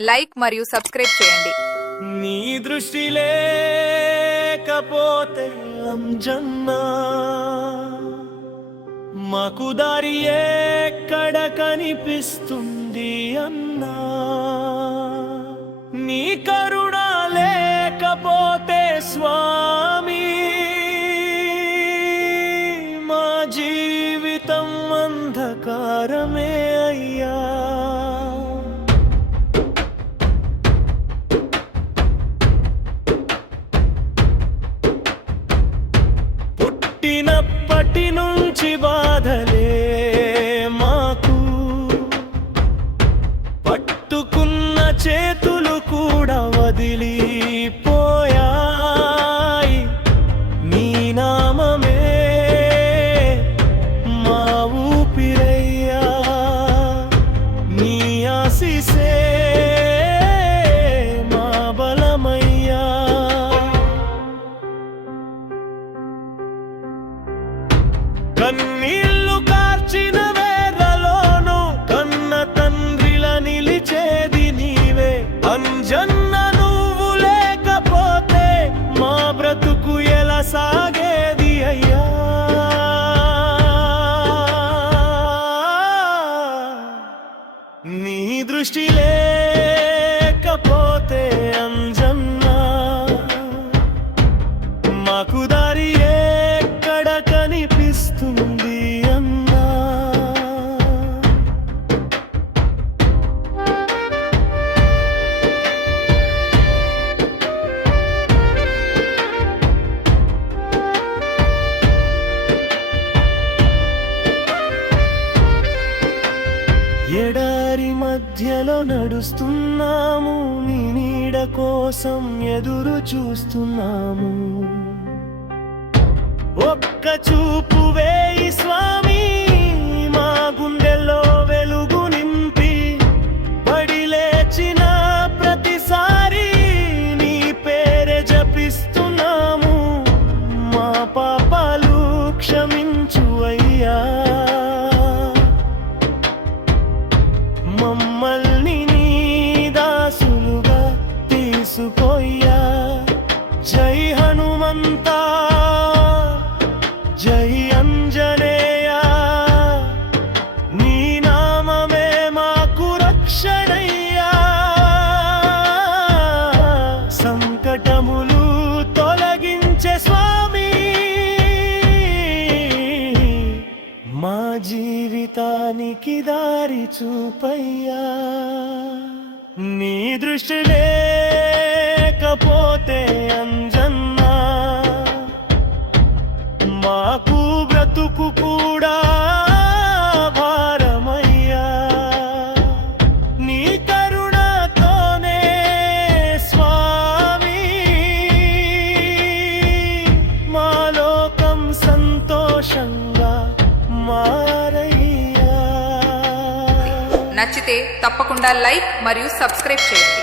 Like మరియు subscribe చేయండి. నీ దృష్టి లేకపోతే అంజన్నా మాకు దారి ఎక్కడ కనిపిస్తుంది అన్నా, నీ కరుణ లేకపోతే స్వామి మా జీవితం అంధకారమే అయ్యా. పుట్టినప్పటి నుంచి బాధలే మాకు, పట్టుకున్న చేతులు కూడా వదిలిపోయాయి. నీ నామమే మా ఊపిరయ్యా, నీ ఆశీసే మా బలమయ్యా. కన్నీళ్లు కార్చిన వేదలోను కన్న తండ్రిలా నిలిచేది నీవే. అంజన్న నువ్వు లేకపోతే మా బ్రతుకు ఎలా సాగేది అయ్యా. నీ దృష్టి లేకపోతే అంజన్నా మాకు దారి ఎక్కడ కనిపిస్తుంది అన్నా. ఎడారి మధ్యలో నడుస్తున్నాము, నీ నీడ కోసం ఎదురు చూస్తున్నాము. ఒక్క చూపు వేయి స్వామి మా గుండెల్లో వెలుగు నింపి, పడి లేచిన ప్రతిసారి నీ పేరే జపిస్తున్నాము. మా పాపాలు క్షమించు అయ్యా, మమ్మల్ని నీ దాసులుగా తీసుకోయ్యా. జై హనుమంతా, జై అంజనేయ, నీ నామమే మాకు రక్షణయ్యా. సంకటములు తొలగించే స్వామి మా జీవితానికి దారి చూపయ్యా. నీ దృష్టి లేకపోతే అంజన్నా మాకు బ్రతుకు కూడా భారమయ్యా. నీ కరుణతోనే స్వామి మా లోకం సంతోషంగా మారయ్యా. నచ్చితే తప్పకుండా లైక్ మరియు సబ్స్క్రైబ్ చేయండి.